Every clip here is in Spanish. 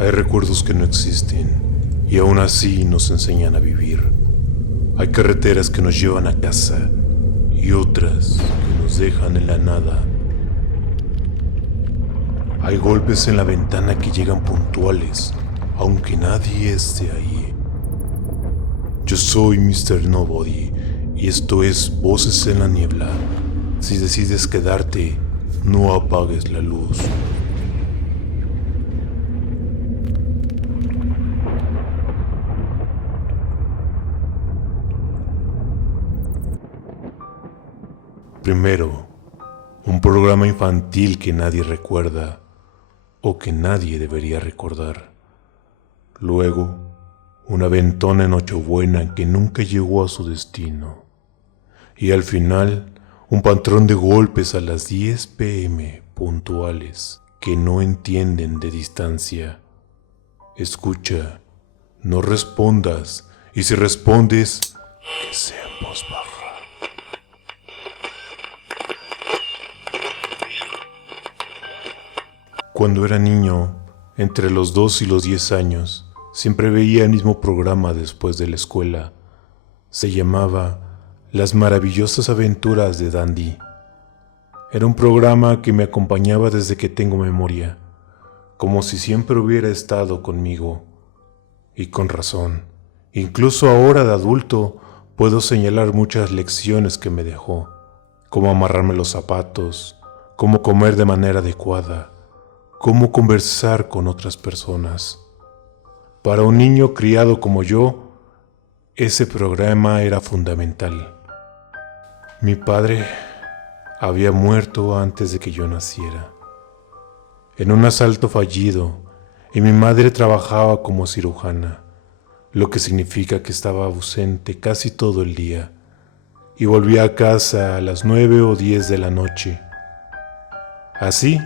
Hay recuerdos que no existen y aún así nos enseñan a vivir. Hay carreteras que nos llevan a casa y otras que nos dejan en la nada. Hay golpes en la ventana que llegan puntuales, aunque nadie esté ahí. Yo soy Mr. Nobody y esto es Voces en la Niebla. Si decides quedarte, no apagues la luz. Primero, un programa infantil que nadie recuerda o que nadie debería recordar. Luego, una aventona en Nochebuena que nunca llegó a su destino. Y al final, un patrón de golpes a las 10 p.m. puntuales que no entienden de distancia. Escucha, no respondas, y si respondes, que sea en voz baja. Cuando era niño, entre los 2 y los 10 años, siempre veía el mismo programa después de la escuela. Se llamaba Las maravillosas aventuras de Dandy. Era un programa que me acompañaba desde que tengo memoria, como si siempre hubiera estado conmigo. Y con razón, incluso ahora de adulto, puedo señalar muchas lecciones que me dejó, cómo amarrarme los zapatos, cómo comer de manera adecuada, cómo conversar con otras personas. Para un niño criado como yo, ese programa era fundamental. Mi padre había muerto antes de que yo naciera, en un asalto fallido, y mi madre trabajaba como cirujana, lo que significa que estaba ausente casi todo el día, y volvía a casa a las 9 o 10 de la noche. Así,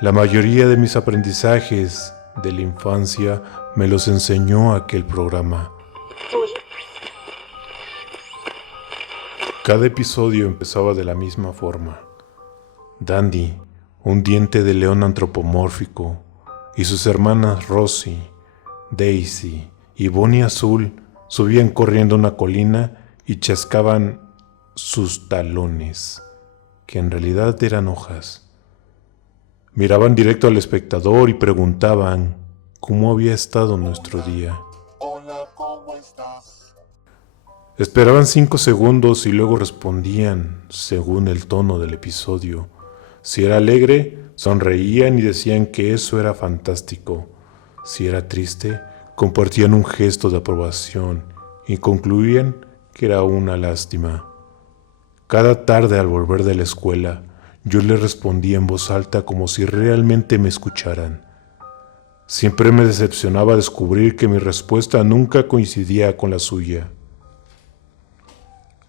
la mayoría de mis aprendizajes de la infancia me los enseñó aquel programa. Cada episodio empezaba de la misma forma. Dandy, un diente de león antropomórfico, y sus hermanas Rosie, Daisy y Bonnie Azul subían corriendo una colina y chascaban sus talones, que en realidad eran hojas. Miraban directo al espectador y preguntaban cómo había estado nuestro día. Hola, ¿cómo estás? Esperaban 5 segundos y luego respondían según el tono del episodio. Si era alegre, sonreían y decían que eso era fantástico. Si era triste, compartían un gesto de aprobación y concluían que era una lástima. Cada tarde al volver de la escuela, yo les respondía en voz alta como si realmente me escucharan. Siempre me decepcionaba descubrir que mi respuesta nunca coincidía con la suya.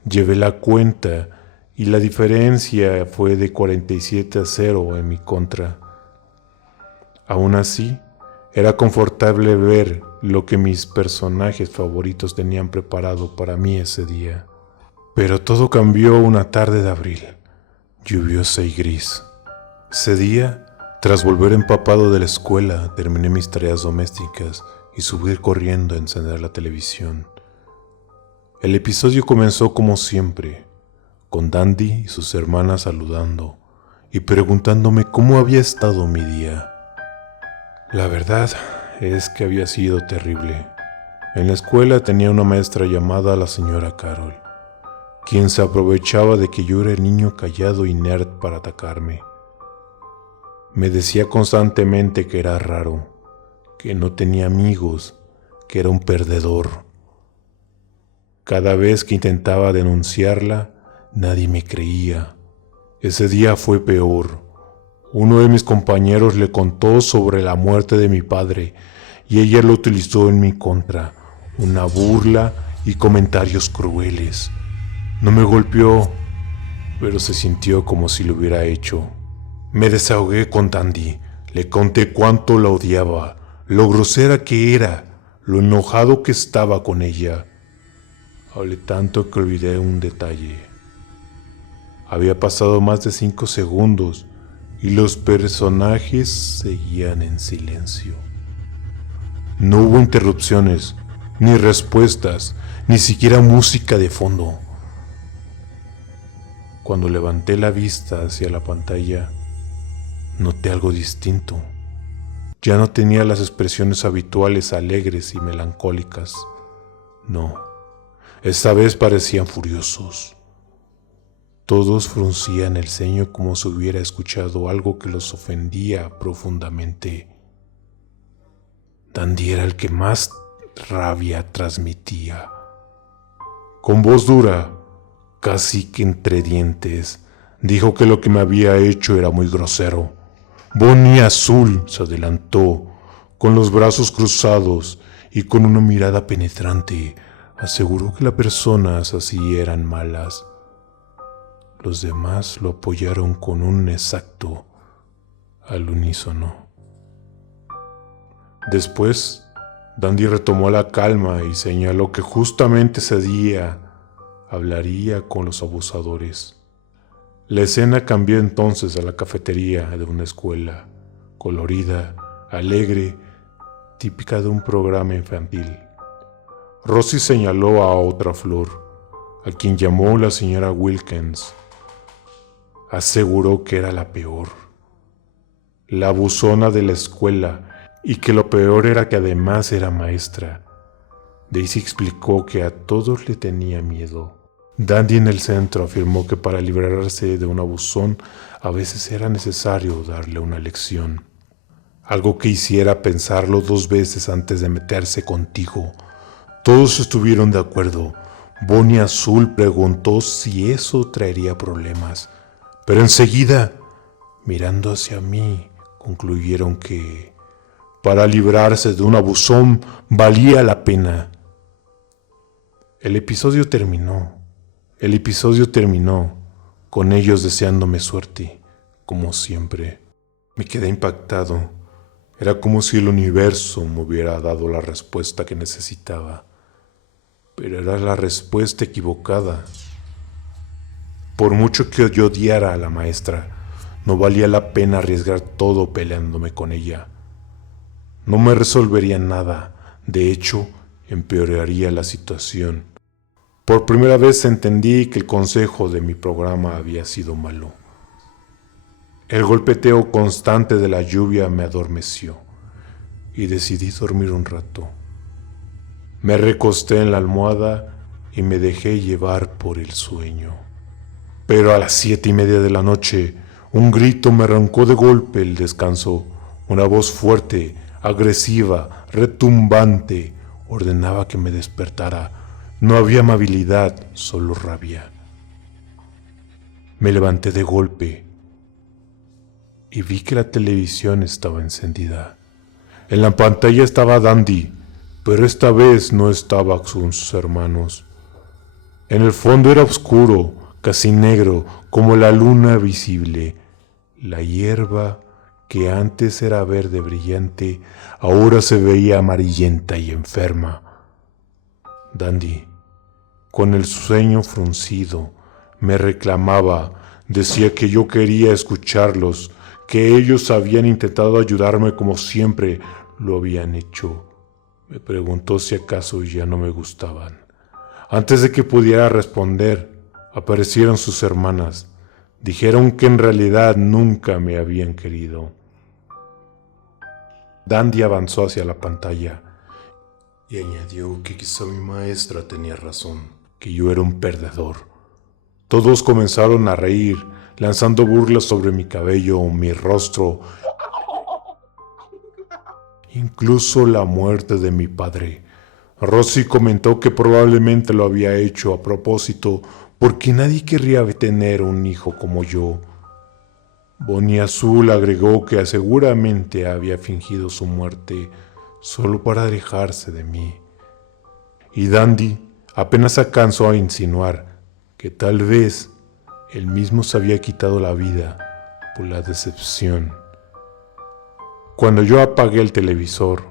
Llevé la cuenta y la diferencia fue de 47-0 en mi contra. Aún así, era confortable ver lo que mis personajes favoritos tenían preparado para mí ese día. Pero todo cambió una tarde de abril, lluviosa y gris. Ese día, tras volver empapado de la escuela, terminé mis tareas domésticas y subí corriendo a encender la televisión. El episodio comenzó como siempre, con Dandy y sus hermanas saludando y preguntándome cómo había estado mi día. La verdad es que había sido terrible. En la escuela tenía una maestra llamada la señora Carol, quien se aprovechaba de que yo era el niño callado y nerd para atacarme. Me decía constantemente que era raro, que no tenía amigos, que era un perdedor. Cada vez que intentaba denunciarla, nadie me creía. Ese día fue peor. Uno de mis compañeros le contó sobre la muerte de mi padre y ella lo utilizó en mi contra, una burla y comentarios crueles. No me golpeó, pero se sintió como si lo hubiera hecho. Me desahogué con Dandy, le conté cuánto la odiaba, lo grosera que era, lo enojado que estaba con ella. Hablé tanto que olvidé un detalle. Había pasado más de 5 segundos y los personajes seguían en silencio. No hubo interrupciones, ni respuestas, ni siquiera música de fondo. Cuando levanté la vista hacia la pantalla, noté algo distinto. Ya no tenía las expresiones habituales alegres y melancólicas. No, esta vez parecían furiosos. Todos fruncían el ceño como si hubiera escuchado algo que los ofendía profundamente. Dandy era el que más rabia transmitía. Con voz dura, casi que entre dientes, dijo que lo que me había hecho era muy grosero. Bonnie Azul se adelantó, con los brazos cruzados y con una mirada penetrante, aseguró que las personas así eran malas. Los demás lo apoyaron con un exacto al unísono. Después, Dandy retomó la calma y señaló que justamente ese día hablaría con los abusadores. La escena cambió entonces a la cafetería de una escuela, colorida, alegre, típica de un programa infantil. Rosie señaló a otra flor, a quien llamó la señora Wilkins. Aseguró que era la peor, la abusona de la escuela, y que lo peor era que además era maestra. Daisy explicó que a todos le tenía miedo. Dandy en el centro afirmó que para librarse de un abusón a veces era necesario darle una lección. Algo que hiciera pensarlo 2 veces antes de meterse contigo. Todos estuvieron de acuerdo. Bonnie Azul preguntó si eso traería problemas. Pero enseguida, mirando hacia mí, concluyeron que para librarse de un abusón valía la pena. El episodio terminó con ellos deseándome suerte, como siempre. Me quedé impactado. Era como si el universo me hubiera dado la respuesta que necesitaba. Pero era la respuesta equivocada. Por mucho que yo odiara a la maestra, no valía la pena arriesgar todo peleándome con ella. No me resolvería nada, de hecho, empeoraría la situación. Por primera vez entendí que el consejo de mi programa había sido malo. El golpeteo constante de la lluvia me adormeció y decidí dormir un rato. Me recosté en la almohada y me dejé llevar por el sueño. Pero a las 7:30 de la noche, un grito me arrancó de golpe el descanso. Una voz fuerte, agresiva, retumbante, ordenaba que me despertara. No había amabilidad, solo rabia. Me levanté de golpe y vi que la televisión estaba encendida. En la pantalla estaba Dandy, pero esta vez no estaba con sus hermanos. En el fondo era oscuro, casi negro, como la luna visible. La hierba, que antes era verde brillante, ahora se veía amarillenta y enferma. Dandy, con el ceño fruncido, me reclamaba, decía que yo quería escucharlos, que ellos habían intentado ayudarme como siempre lo habían hecho. Me preguntó si acaso ya no me gustaban. Antes de que pudiera responder, aparecieron sus hermanas. Dijeron que en realidad nunca me habían querido. Dandy avanzó hacia la pantalla y añadió que quizá mi maestra tenía razón, que yo era un perdedor. Todos comenzaron a reír, lanzando burlas sobre mi cabello, mi rostro, incluso la muerte de mi padre. Rosie comentó que probablemente lo había hecho a propósito porque nadie querría tener un hijo como yo. Bonnie Azul agregó que seguramente había fingido su muerte solo para alejarse de mí. Y Dandy apenas alcanzó a insinuar que tal vez él mismo se había quitado la vida por la decepción. Cuando yo apagué el televisor,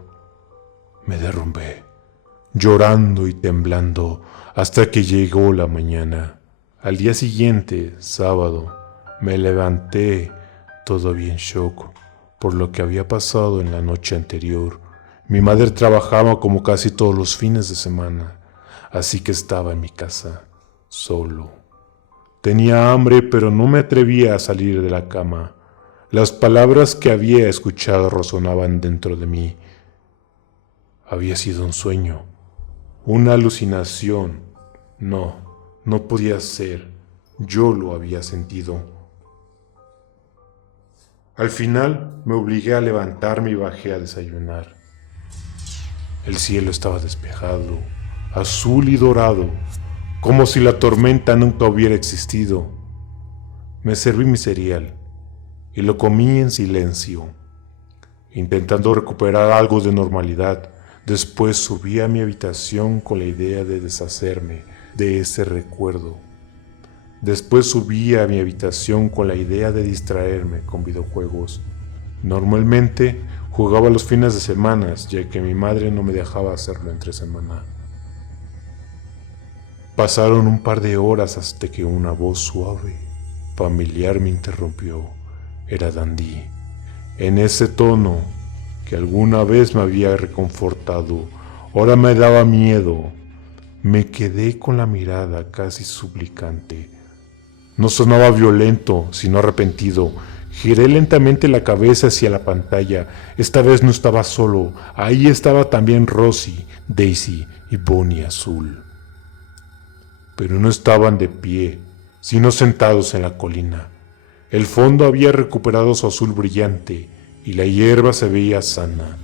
me derrumbé, llorando y temblando hasta que llegó la mañana. Al día siguiente, sábado, me levanté todavía en shock por lo que había pasado en la noche anterior. Mi madre trabajaba como casi todos los fines de semana, así que estaba en mi casa, solo. Tenía hambre, pero no me atrevía a salir de la cama. Las palabras que había escuchado resonaban dentro de mí. Había sido un sueño, una alucinación. No podía ser. Yo lo había sentido. Al final me obligué a levantarme y bajé a desayunar. El cielo estaba despejado, azul y dorado, como si la tormenta nunca hubiera existido. Me serví mi cereal y lo comí en silencio, intentando recuperar algo de normalidad. Después subí a mi habitación con la idea de deshacerme de ese recuerdo. Después subí a mi habitación con la idea de distraerme con videojuegos. Normalmente jugaba los fines de semana, ya que mi madre no me dejaba hacerlo entre semana. Pasaron un par de horas hasta que una voz suave, familiar, me interrumpió. Era Dandy. En ese tono que alguna vez me había reconfortado, ahora me daba miedo. Me quedé con la mirada casi suplicante. No sonaba violento, sino arrepentido. Giré lentamente la cabeza hacia la pantalla. Esta vez no estaba solo. Ahí estaba también Rosie, Daisy y Bonnie Azul. Pero no estaban de pie, sino sentados en la colina. El fondo había recuperado su azul brillante y la hierba se veía sana.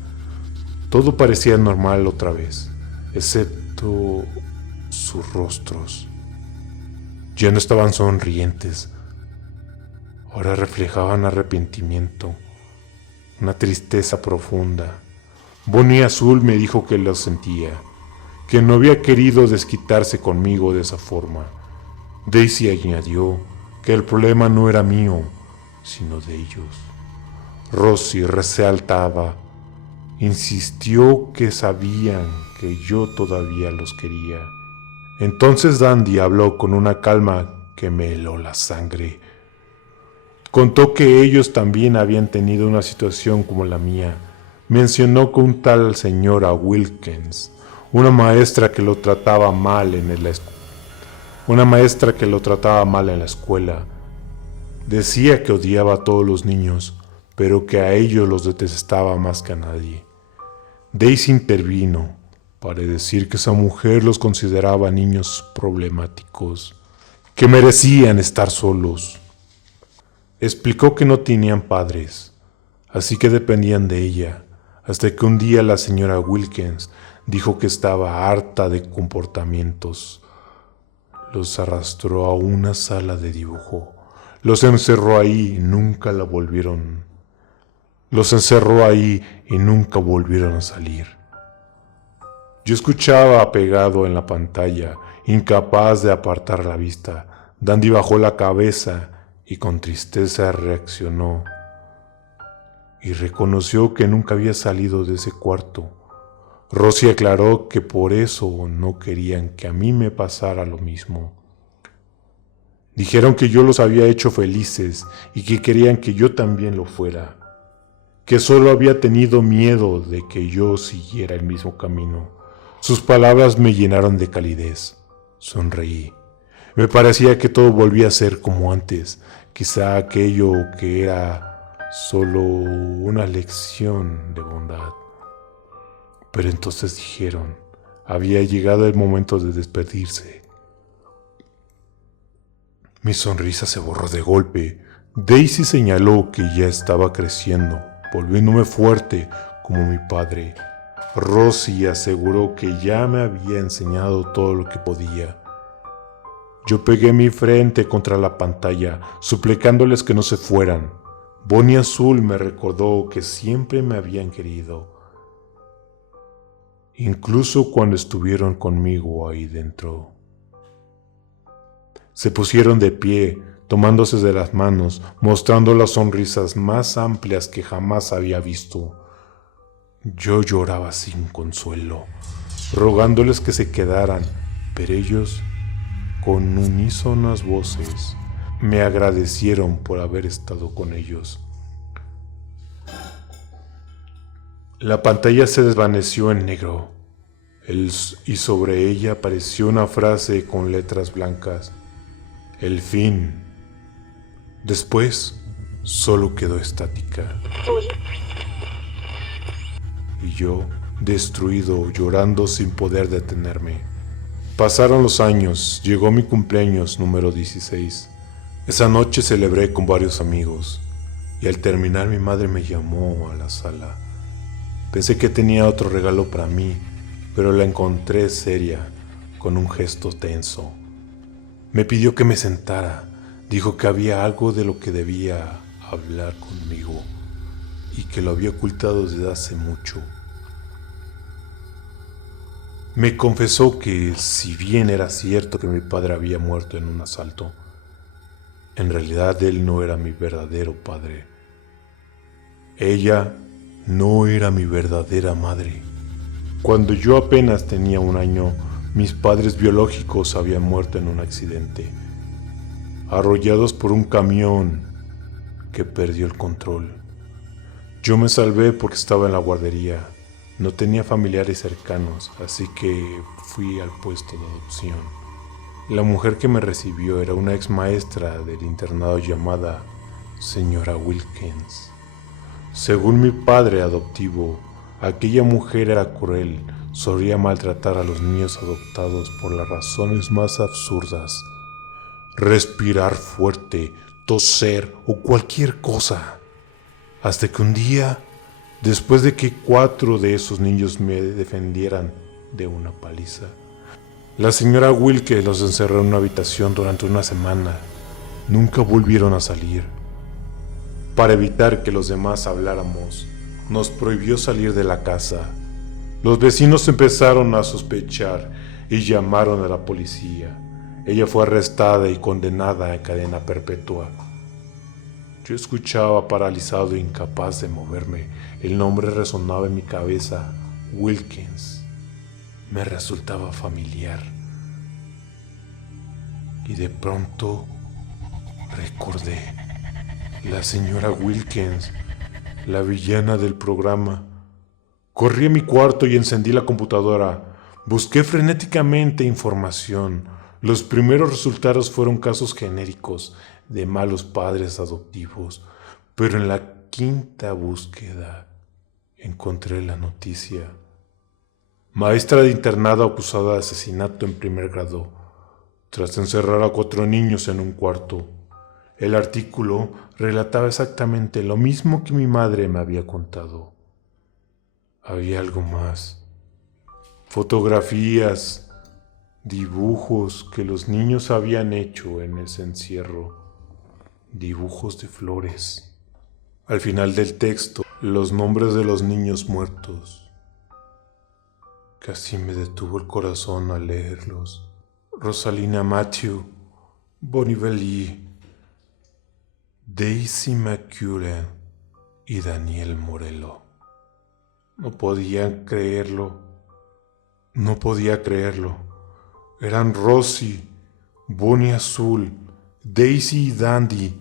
Todo parecía normal otra vez, excepto sus rostros. Ya no estaban sonrientes. Ahora reflejaban arrepentimiento, una tristeza profunda. Bonnie Azul me dijo que lo sentía, que no había querido desquitarse conmigo de esa forma. Daisy añadió que el problema no era mío, sino de ellos. Rosie resaltaba, insistió que sabían que yo todavía los quería. Entonces Dandy habló con una calma que me heló la sangre. Contó que ellos también habían tenido una situación como la mía. Mencionó que un tal señora Wilkins, una maestra que lo trataba mal en la escuela, decía que odiaba a todos los niños, pero que a ellos los detestaba más que a nadie. Daisy intervino para decir que esa mujer los consideraba niños problemáticos, que merecían estar solos. Explicó que no tenían padres, así que dependían de ella, hasta que un día la señora Wilkins dijo que estaba harta de comportamientos. Los arrastró a una sala de dibujo, los encerró ahí y nunca volvieron a salir. Yo escuchaba pegado en la pantalla, incapaz de apartar la vista. Dandy bajó la cabeza y con tristeza reaccionó y reconoció que nunca había salido de ese cuarto. Rosie aclaró que por eso no querían que a mí me pasara lo mismo. Dijeron que yo los había hecho felices y que querían que yo también lo fuera, que solo había tenido miedo de que yo siguiera el mismo camino. Sus palabras me llenaron de calidez. Sonreí. Me parecía que todo volvía a ser como antes, quizá aquello que era solo una lección de bondad. Pero entonces dijeron, había llegado el momento de despedirse. Mi sonrisa se borró de golpe. Daisy señaló que ya estaba creciendo, volviéndome fuerte como mi padre. Rosie aseguró que ya me había enseñado todo lo que podía. Yo pegué mi frente contra la pantalla, suplicándoles que no se fueran. Bonnie Azul me recordó que siempre me habían querido, incluso cuando estuvieron conmigo ahí dentro. Se pusieron de pie, tomándose de las manos, mostrando las sonrisas más amplias que jamás había visto. Yo lloraba sin consuelo, rogándoles que se quedaran, pero ellos, con unísonas voces, me agradecieron por haber estado con ellos. La pantalla se desvaneció en negro y sobre ella apareció una frase con letras blancas. El fin. Después, solo quedó estática. Y yo, destruido, llorando sin poder detenerme. Pasaron los años, llegó mi cumpleaños número 16. Esa noche celebré con varios amigos y al terminar mi madre me llamó a la sala. Pensé que tenía otro regalo para mí, pero la encontré seria, con un gesto tenso. Me pidió que me sentara, dijo que había algo de lo que debía hablar conmigo y que lo había ocultado desde hace mucho. Me confesó que si bien era cierto que mi padre había muerto en un asalto, en realidad él no era mi verdadero padre. Ella no era mi verdadera madre. Cuando yo apenas tenía 1 año, mis padres biológicos habían muerto en un accidente, arrollados por un camión que perdió el control. Yo me salvé porque estaba en la guardería. No tenía familiares cercanos, así que fui al puesto de adopción. La mujer que me recibió era una ex maestra del internado llamada señora Wilkins. Según mi padre adoptivo, aquella mujer era cruel, solía maltratar a los niños adoptados por las razones más absurdas. Respirar fuerte, toser o cualquier cosa. Hasta que un día, después de que 4 de esos niños me defendieran de una paliza, la señora Wilkins los encerró en una habitación durante 1 semana. Nunca volvieron a salir. Para evitar que los demás habláramos, nos prohibió salir de la casa. Los vecinos empezaron a sospechar y llamaron a la policía. Ella fue arrestada y condenada a cadena perpetua. Yo escuchaba paralizado e incapaz de moverme. El nombre resonaba en mi cabeza, Wilkins. Me resultaba familiar. Y de pronto recordé. La señora Wilkins, la villana del programa. Corrí a mi cuarto y encendí la computadora. Busqué frenéticamente información. Los primeros resultados fueron casos genéricos de malos padres adoptivos, pero en la 5ª búsqueda encontré la noticia. Maestra de internado acusada de asesinato en 1er grado, tras encerrar a 4 niños en un cuarto. El artículo relataba exactamente lo mismo que mi madre me había contado. Había algo más. Fotografías, dibujos que los niños habían hecho en ese encierro. Dibujos de flores. Al final del texto, los nombres de los niños muertos. Casi me detuvo el corazón al leerlos. Rosalina Matthew, Bonnie Belly, Daisy McCullen y Daniel Morello. No podía creerlo. Eran Rosie, Bonnie Azul, Daisy y Dandy.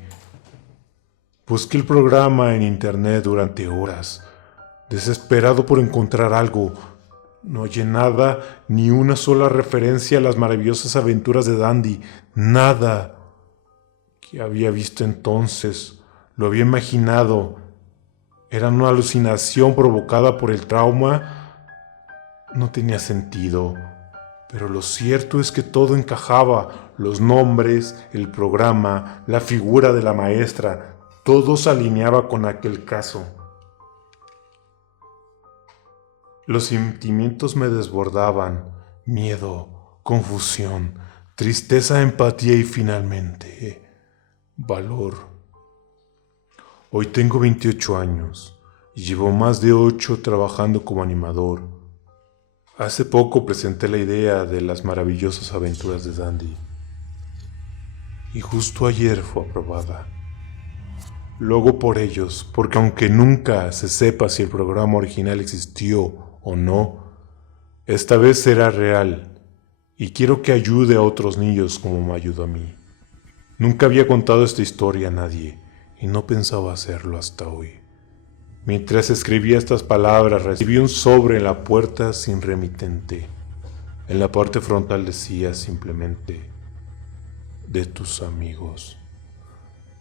Busqué el programa en internet durante horas, desesperado por encontrar algo. No hallé nada, ni una sola referencia a las maravillosas aventuras de Dandy. Nada. Que había visto entonces, lo había imaginado. Era una alucinación provocada por el trauma. No tenía sentido, pero lo cierto es que todo encajaba. Los nombres, el programa, la figura de la maestra, todo se alineaba con aquel caso. Los sentimientos me desbordaban: miedo, confusión, tristeza, empatía y finalmente valor. Hoy tengo 28 años y llevo más de 8 trabajando como animador. Hace poco presenté la idea de las maravillosas aventuras de Dandy y justo ayer fue aprobada. Lo hago por ellos, porque aunque nunca se sepa si el programa original existió o no, esta vez será real y quiero que ayude a otros niños como me ayudó a mí. Nunca había contado esta historia a nadie y no pensaba hacerlo hasta hoy. Mientras escribía estas palabras, recibí un sobre en la puerta sin remitente. En la parte frontal decía simplemente: de tus amigos.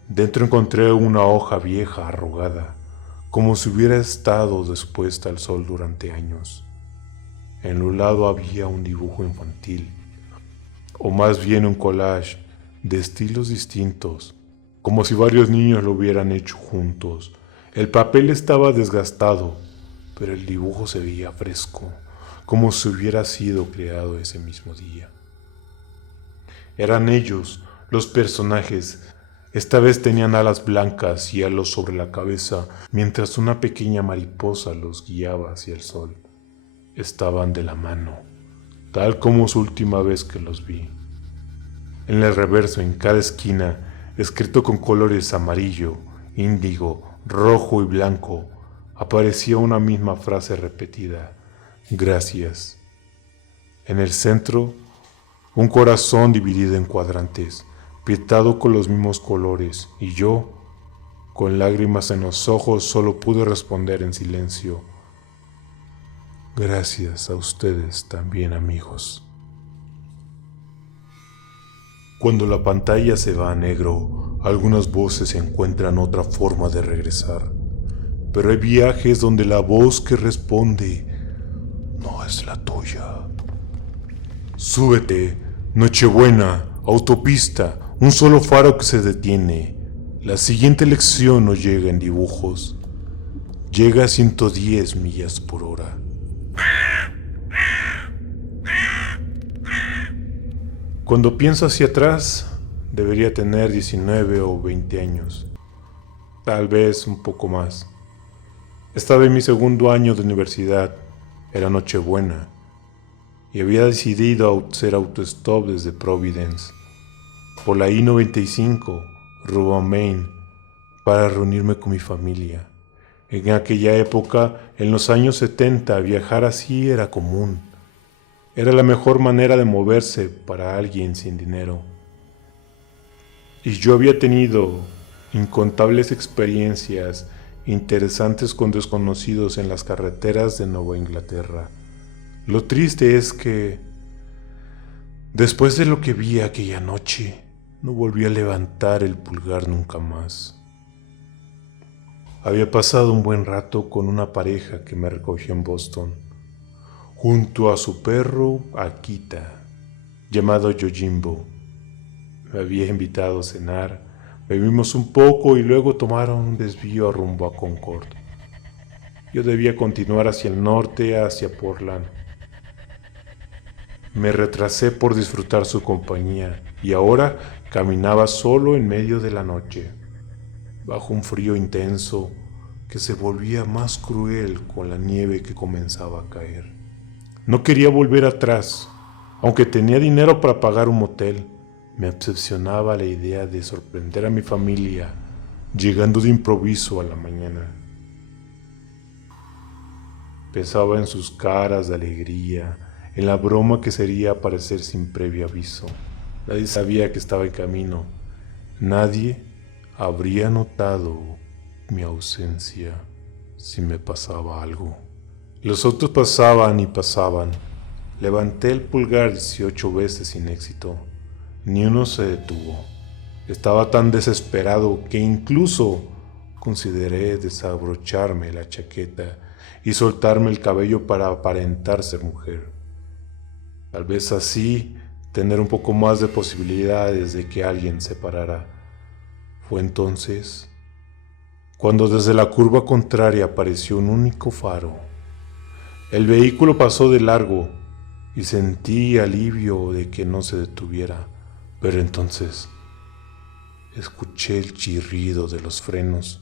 Dentro encontré una hoja vieja, arrugada, como si hubiera estado expuesta al sol durante años. En un lado había un dibujo infantil, o más bien un collage de estilos distintos, como si varios niños lo hubieran hecho juntos. El papel estaba desgastado, pero el dibujo se veía fresco, como si hubiera sido creado ese mismo día. Eran ellos, los personajes. Esta vez tenían alas blancas y halos sobre la cabeza, mientras una pequeña mariposa los guiaba hacia el sol. Estaban de la mano, tal como su última vez que los vi. En el reverso, en cada esquina, escrito con colores amarillo, índigo, rojo y blanco, aparecía una misma frase repetida: gracias. En el centro, un corazón dividido en cuadrantes, pintado con los mismos colores, y yo, con lágrimas en los ojos, solo pude responder en silencio: gracias a ustedes también, amigos. Cuando la pantalla se va a negro, algunas voces encuentran otra forma de regresar. Pero hay viajes donde la voz que responde no es la tuya. Súbete, Nochebuena, autopista, un solo faro que se detiene. La siguiente lección no llega en dibujos. Llega a 110 millas por hora. Cuando pienso hacia atrás, debería tener 19 o 20 años. Tal vez un poco más. Estaba en mi segundo año de universidad. Era Nochebuena. Y había decidido hacer autostop desde Providence, por la I-95, rumbo a Maine, para reunirme con mi familia. En aquella época, en los años 70, viajar así era común. Era la mejor manera de moverse para alguien sin dinero. Y yo había tenido incontables experiencias interesantes con desconocidos en las carreteras de Nueva Inglaterra. Lo triste es que, después de lo que vi aquella noche, no volví a levantar el pulgar nunca más. Había pasado un buen rato con una pareja que me recogió en Boston, junto a su perro Akita, llamado Yojimbo. Me había invitado a cenar, bebimos un poco y luego tomaron un desvío rumbo a Concord. Yo debía continuar hacia el norte, hacia Portland. Me retrasé por disfrutar su compañía y ahora caminaba solo en medio de la noche, bajo un frío intenso que se volvía más cruel con la nieve que comenzaba a caer. No quería volver atrás, aunque tenía dinero para pagar un motel. Me obsesionaba la idea de sorprender a mi familia llegando de improviso a la mañana. Pensaba en sus caras de alegría, en la broma que sería aparecer sin previo aviso. Nadie sabía que estaba en camino. Nadie habría notado mi ausencia si me pasaba algo. Los autos pasaban y pasaban. Levanté el pulgar 18 veces sin éxito. Ni uno se detuvo. Estaba tan desesperado que incluso consideré desabrocharme la chaqueta y soltarme el cabello para aparentar ser mujer. Tal vez así tener un poco más de posibilidades de que alguien se parara. Fue entonces cuando desde la curva contraria apareció un único faro. El vehículo pasó de largo y sentí alivio de que no se detuviera, pero entonces escuché el chirrido de los frenos,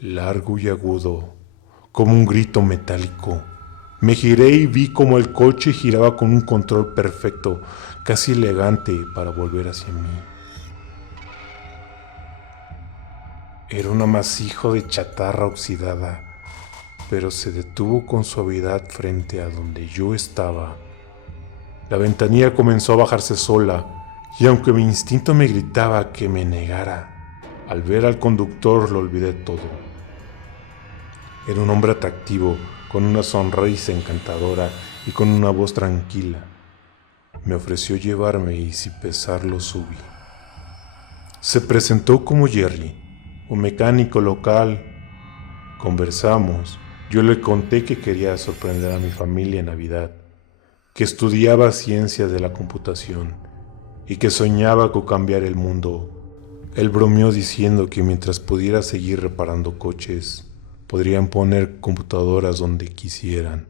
largo y agudo, como un grito metálico. Me giré y vi como el coche giraba con un control perfecto, casi elegante, para volver hacia mí. Era un amasijo de chatarra oxidada, pero se detuvo con suavidad frente a donde yo estaba. La ventanilla comenzó a bajarse sola, y aunque mi instinto me gritaba que me negara, Al ver al conductor lo olvidé todo. Era un hombre atractivo, con una sonrisa encantadora y con una voz tranquila. Me ofreció llevarme y sin pesarlo subí. Se presentó como Jerry, un mecánico local. Conversamos. Yo le conté que quería sorprender a mi familia en Navidad, que estudiaba ciencias de la computación y que soñaba con cambiar el mundo. Él bromeó diciendo que mientras pudiera seguir reparando coches, podrían poner computadoras donde quisieran.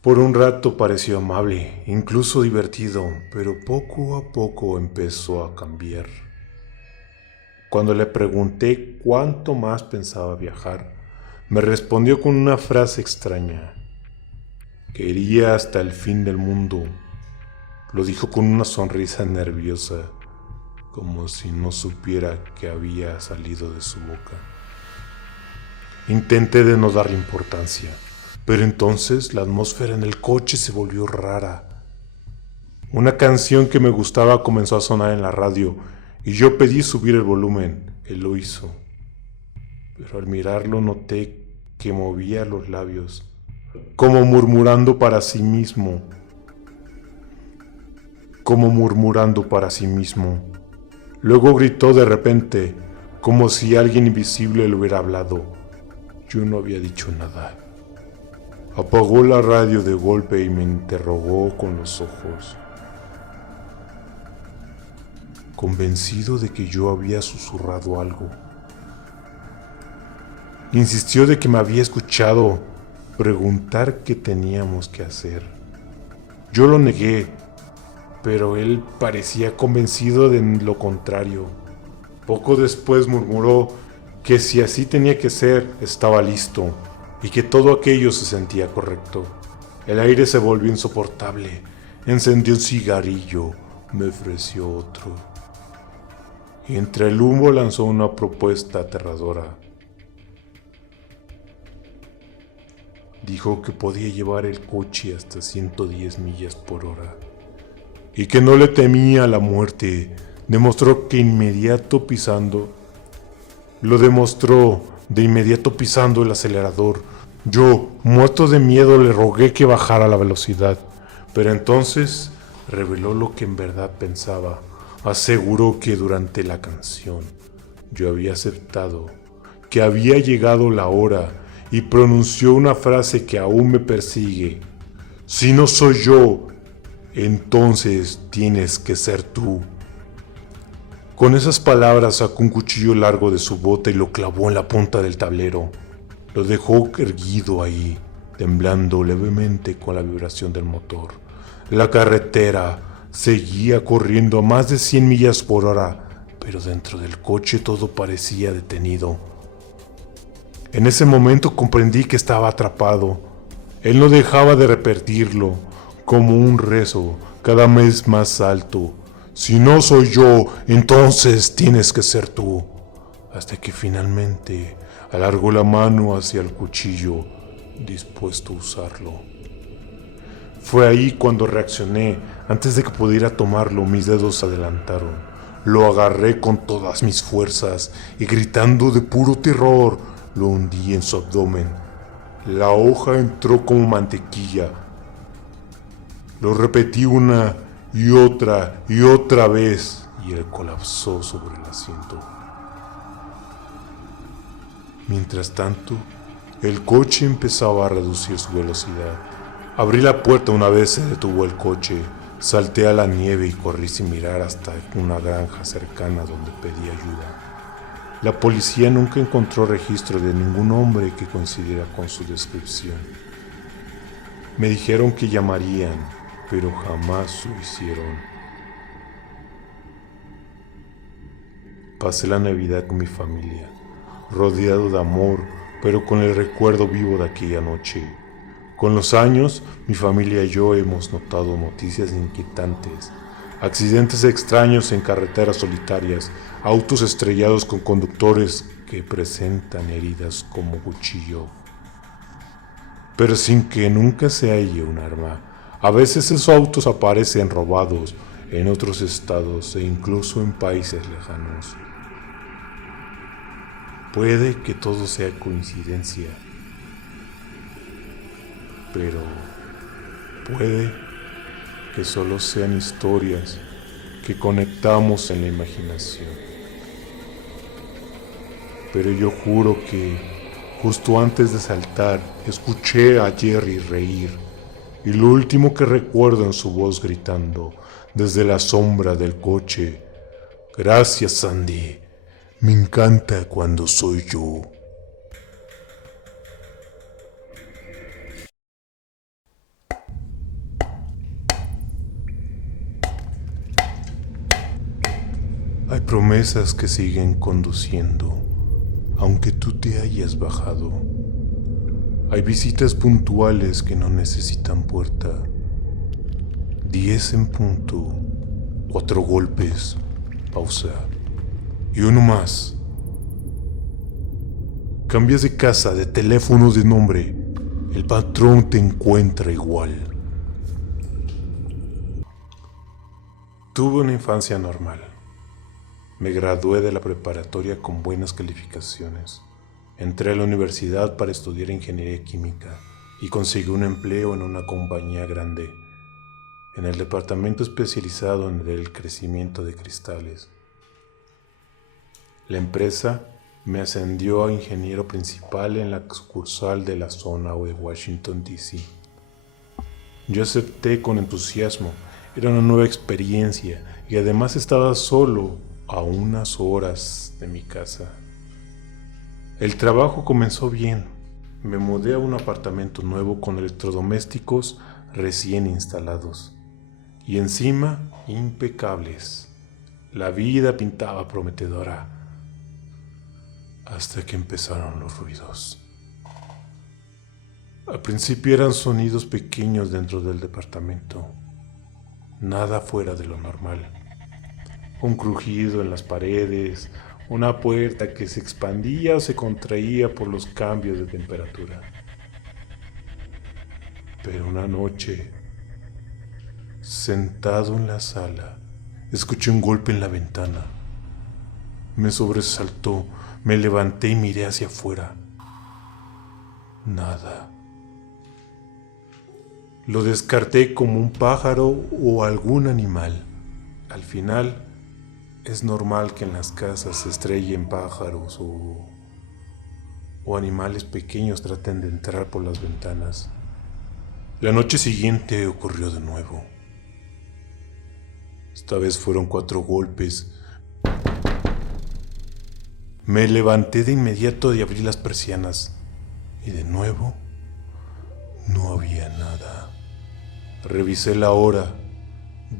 Por un rato pareció amable, incluso divertido, pero poco a poco empezó a cambiar. Cuando le pregunté cuánto más pensaba viajar, me respondió con una frase extraña, que iría hasta el fin del mundo. Lo dijo con una sonrisa nerviosa, como si no supiera que había salido de su boca. Intenté de no darle importancia, pero entonces la atmósfera en el coche se volvió rara. Una canción que me gustaba comenzó a sonar en la radio y yo pedí subir el volumen. Él lo hizo, pero al mirarlo noté que movía los labios, como murmurando para sí mismo. Luego gritó de repente, como si alguien invisible le hubiera hablado. Yo no había dicho nada. Apagó la radio de golpe y me interrogó con los ojos, convencido de que yo había susurrado algo. Insistió de que me había escuchado preguntar qué teníamos que hacer. Yo lo negué, pero él parecía convencido de lo contrario. Poco después murmuró que si así tenía que ser, estaba listo y que todo aquello se sentía correcto. El aire se volvió insoportable. Encendió un cigarrillo, me ofreció otro. Y entre el humo lanzó una propuesta aterradora. Dijo que podía llevar el coche hasta 110 millas por hora y que no le temía la muerte. Demostró de inmediato pisando el acelerador. Yo, muerto de miedo, le rogué que bajara la velocidad, pero entonces reveló lo que en verdad pensaba. Aseguró que durante la canción yo había aceptado que había llegado la hora y pronunció una frase que aún me persigue. Si no soy yo, entonces tienes que ser tú. Con esas palabras sacó un cuchillo largo de su bota y lo clavó en la punta del tablero. Lo dejó erguido ahí, temblando levemente con la vibración del motor. La carretera seguía corriendo a más de 100 millas por hora, pero dentro del coche todo parecía detenido. En ese momento comprendí que estaba atrapado. Él no dejaba de repetirlo, como un rezo, cada vez más alto. Si no soy yo, entonces tienes que ser tú. Hasta que finalmente alargó la mano hacia el cuchillo, dispuesto a usarlo. Fue ahí cuando reaccioné. Antes de que pudiera tomarlo, mis dedos se adelantaron. Lo agarré con todas mis fuerzas y gritando de puro terror, lo hundí en su abdomen. La hoja entró como mantequilla. Lo repetí una y otra vez y él colapsó sobre el asiento. Mientras tanto, el coche empezaba a reducir su velocidad. Abrí la puerta una vez se detuvo el coche. Salté a la nieve y corrí sin mirar hasta una granja cercana donde pedí ayuda. La policía nunca encontró registro de ningún hombre que coincidiera con su descripción. Me dijeron que llamarían, pero jamás lo hicieron. Pasé la Navidad con mi familia, rodeado de amor, pero con el recuerdo vivo de aquella noche. Con los años, mi familia y yo hemos notado noticias inquietantes, accidentes extraños en carreteras solitarias, autos estrellados con conductores que presentan heridas como cuchillo, pero sin que nunca se halle un arma. A veces esos autos aparecen robados en otros estados e incluso en países lejanos. Puede que todo sea coincidencia, pero puede que solo sean historias que conectamos en la imaginación. Pero yo juro que justo antes de saltar escuché a Jerry reír, y lo último que recuerdo en su voz gritando desde la sombra del coche: "Gracias, Sandy. Me encanta cuando soy yo". Hay promesas que siguen conduciendo, aunque tú te hayas bajado. Hay visitas puntuales que no necesitan puerta. 10 en punto, 4 golpes, pausa, y uno más. Cambias de casa, de teléfono, de nombre. El patrón te encuentra igual. Tuve una infancia normal. Me gradué de la preparatoria con buenas calificaciones. Entré a la universidad para estudiar ingeniería química y conseguí un empleo en una compañía grande, en el departamento especializado en el crecimiento de cristales. La empresa me ascendió a ingeniero principal en la sucursal de la zona de Washington, D.C. Yo acepté con entusiasmo. Era una nueva experiencia y además estaba solo a unas horas de mi casa. El trabajo comenzó bien. Me mudé a un apartamento nuevo con electrodomésticos recién instalados y encima impecables. La vida pintaba prometedora hasta que empezaron los ruidos. Al principio eran sonidos pequeños dentro del departamento, nada fuera de lo normal. Un crujido en las paredes, una puerta que se expandía o se contraía por los cambios de temperatura. Pero una noche, sentado en la sala, escuché un golpe en la ventana. Me sobresaltó, me levanté y miré hacia afuera. Nada. Lo descarté como un pájaro o algún animal. Al final, es normal que en las casas se estrellen pájaros o animales pequeños traten de entrar por las ventanas. La noche siguiente ocurrió de nuevo. Esta vez fueron 4 golpes. Me levanté de inmediato y abrí las persianas. Y de nuevo, no había nada. Revisé la hora.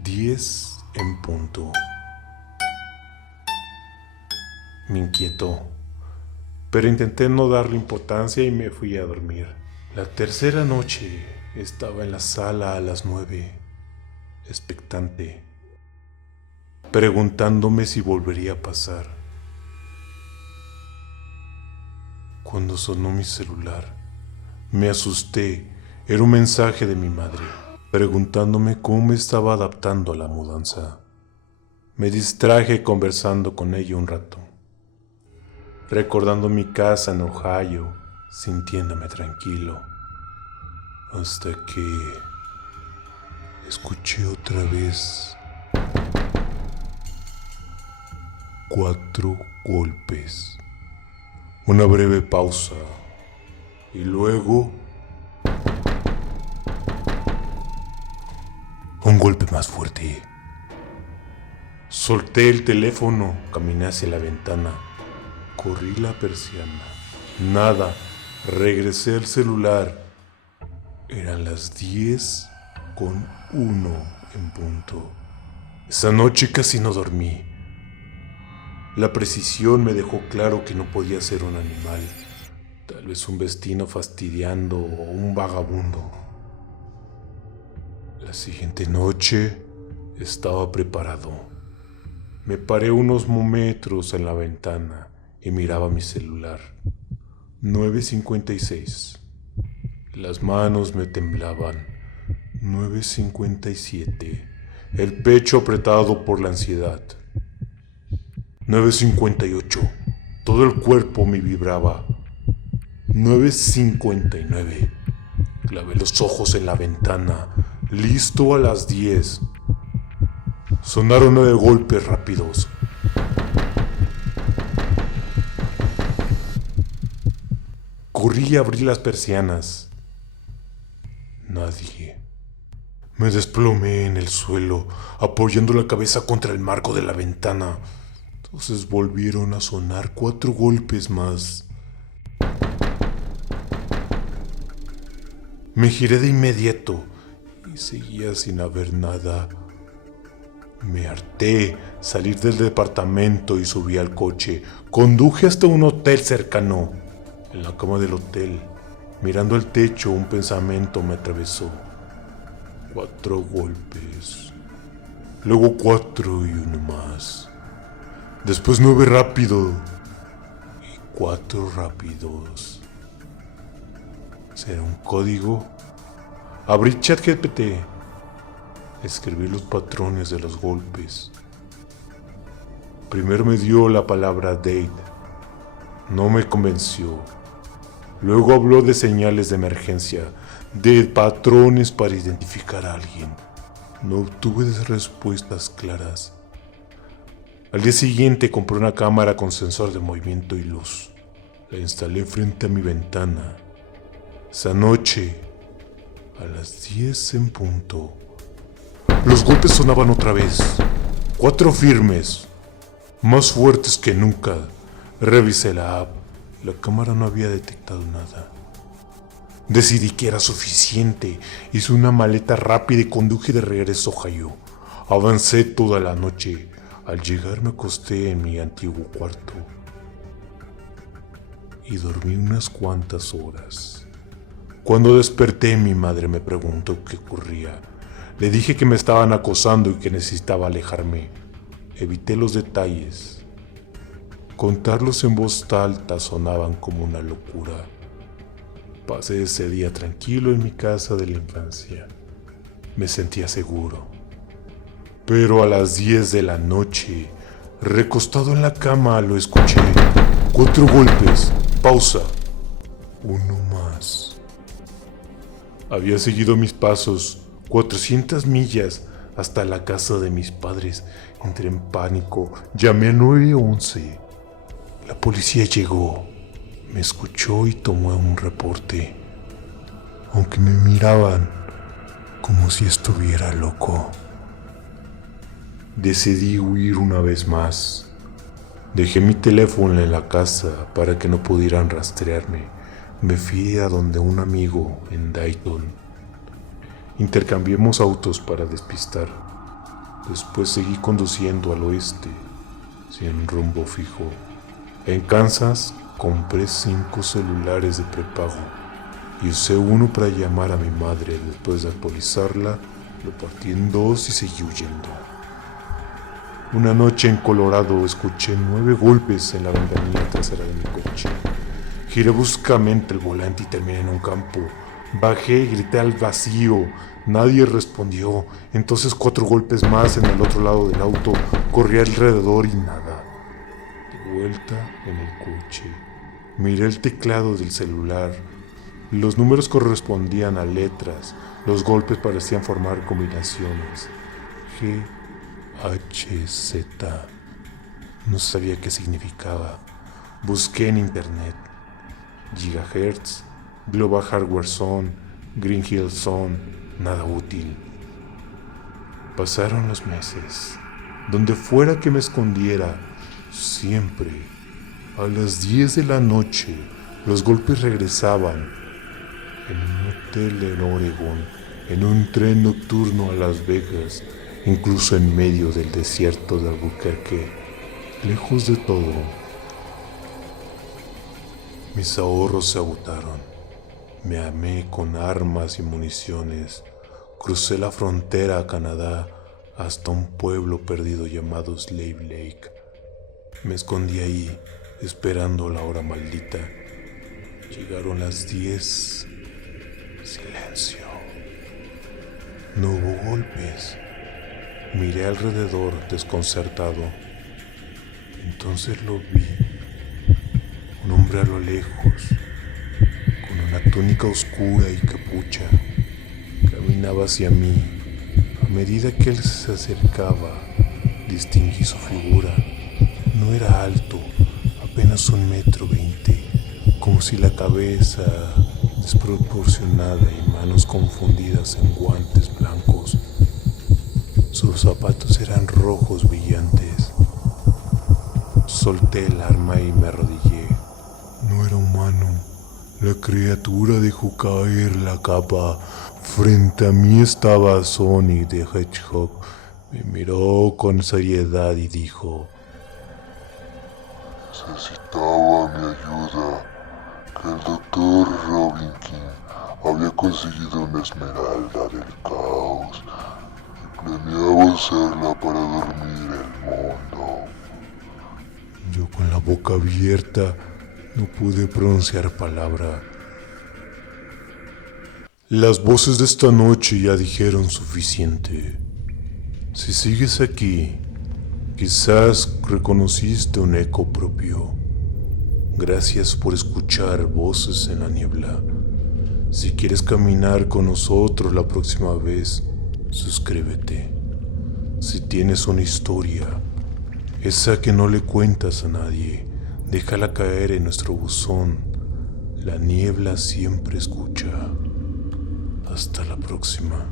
10 en punto. Me inquietó, pero intenté no darle importancia y me fui a dormir. La tercera noche estaba en la sala a las 9, expectante, preguntándome si volvería a pasar. Cuando sonó mi celular, me asusté. Era un mensaje de mi madre, preguntándome cómo me estaba adaptando a la mudanza. Me distraje conversando con ella un rato, recordando mi casa en Ohio, sintiéndome tranquilo, hasta que escuché otra vez 4 golpes, una breve pausa y luego un golpe más fuerte. Solté el teléfono, caminé hacia la ventana. Corrí la persiana. Nada. Regresé al celular. Eran las 10:01 en punto. Esa noche casi no dormí. La precisión me dejó claro que no podía ser un animal. Tal vez un vecino fastidiando o un vagabundo. La siguiente noche estaba preparado. Me paré unos metros en la ventana y miraba mi celular. 9:56. Las manos me temblaban. 9:57. El pecho apretado por la ansiedad. 9:58. Todo el cuerpo me vibraba. 9:59. Clavé los ojos en la ventana, listo a las 10. Sonaron 9 golpes rápidos. Corrí a abrir las persianas. Nadie. Me desplomé en el suelo, apoyando la cabeza contra el marco de la ventana. Entonces volvieron a sonar 4 golpes más. Me giré de inmediato y seguía sin haber nada. Me harté, salí del departamento y subí al coche. Conduje hasta un hotel cercano. En la cama del hotel, mirando el techo, un pensamiento me atravesó. 4 golpes. Luego 4 y uno más. Después 9 rápido. Y 4 rápidos. ¿Será un código? Abrí ChatGPT. Escribí los patrones de los golpes. Primero me dio la palabra date. No me convenció. Luego habló de señales de emergencia, de patrones para identificar a alguien. No obtuve respuestas claras. Al día siguiente compré una cámara con sensor de movimiento y luz. La instalé frente a mi ventana. Esa noche, a las 10 en punto, los golpes sonaban otra vez. 4 firmes, más fuertes que nunca. Revisé la app. La cámara no había detectado nada. Decidí que era suficiente. Hice una maleta rápida y conduje de regreso a Ohio. Avancé toda la noche. Al llegar me acosté en mi antiguo cuarto y dormí unas cuantas horas. Cuando desperté, mi madre me preguntó qué ocurría. Le dije que me estaban acosando y que necesitaba alejarme. Evité los detalles. Contarlos en voz alta sonaban como una locura. Pasé ese día tranquilo en mi casa de la infancia. Me sentía seguro. Pero a las 10 de la noche, recostado en la cama, lo escuché. 4 golpes. Pausa. Uno más. Había seguido mis pasos 400 millas hasta la casa de mis padres. Entré en pánico. Llamé a 911. La policía llegó. Me escuchó y tomó un reporte. Aunque me miraban como si estuviera loco. Decidí huir una vez más. Dejé mi teléfono en la casa para que no pudieran rastrearme. Me fui a donde un amigo en Dayton. Intercambiamos autos para despistar. Después seguí conduciendo al oeste, sin rumbo fijo. En Kansas compré 5 celulares de prepago y usé uno para llamar a mi madre. Después de actualizarla, lo partí en 2 y seguí huyendo. Una noche en Colorado escuché 9 golpes en la ventanilla trasera de mi coche. Giré bruscamente el volante y terminé en un campo. Bajé y grité al vacío. Nadie respondió. Entonces 4 golpes más en el otro lado del auto. Corrí alrededor y nada. De vuelta en el coche. Miré el teclado del celular. Los números correspondían a letras. Los golpes parecían formar combinaciones. GHZ. No sabía qué significaba. Busqué en internet. Gigahertz, Global Hardware Zone, Green Hill Zone, nada útil. Pasaron los meses. Donde fuera que me escondiera, siempre, a las 10 de la noche, los golpes regresaban. En un hotel en Oregon, en un tren nocturno a Las Vegas, incluso en medio del desierto de Albuquerque, lejos de todo. Mis ahorros se agotaron. Me armé con armas y municiones. Crucé la frontera a Canadá hasta un pueblo perdido llamado Slave Lake. Me escondí ahí, esperando la hora maldita. Llegaron las 10. Silencio. No hubo golpes. Miré alrededor desconcertado. Entonces lo vi. Un hombre a lo lejos, con una túnica oscura y capucha, caminaba hacia mí. A medida que él se acercaba, distinguí su figura. No era alto, apenas 1,20 m, como si la cabeza desproporcionada y manos confundidas en guantes blancos. Sus zapatos eran rojos brillantes. Solté el arma y me arrodillé. No era humano. La criatura dejó caer la capa. Frente a mí estaba Sonic the Hedgehog. Me miró con seriedad y dijo: Necesitaba mi ayuda, que el doctor Robin King había conseguido una esmeralda del caos y planeaba usarla para dormir el mundo. Yo, con la boca abierta, no pude pronunciar palabra. Las voces de esta noche ya dijeron suficiente. Si sigues aquí, quizás reconociste un eco propio. Gracias por escuchar Voces en la Niebla. Si quieres caminar con nosotros la próxima vez, suscríbete. Si tienes una historia, esa que no le cuentas a nadie, déjala caer en nuestro buzón. La niebla siempre escucha. Hasta la próxima.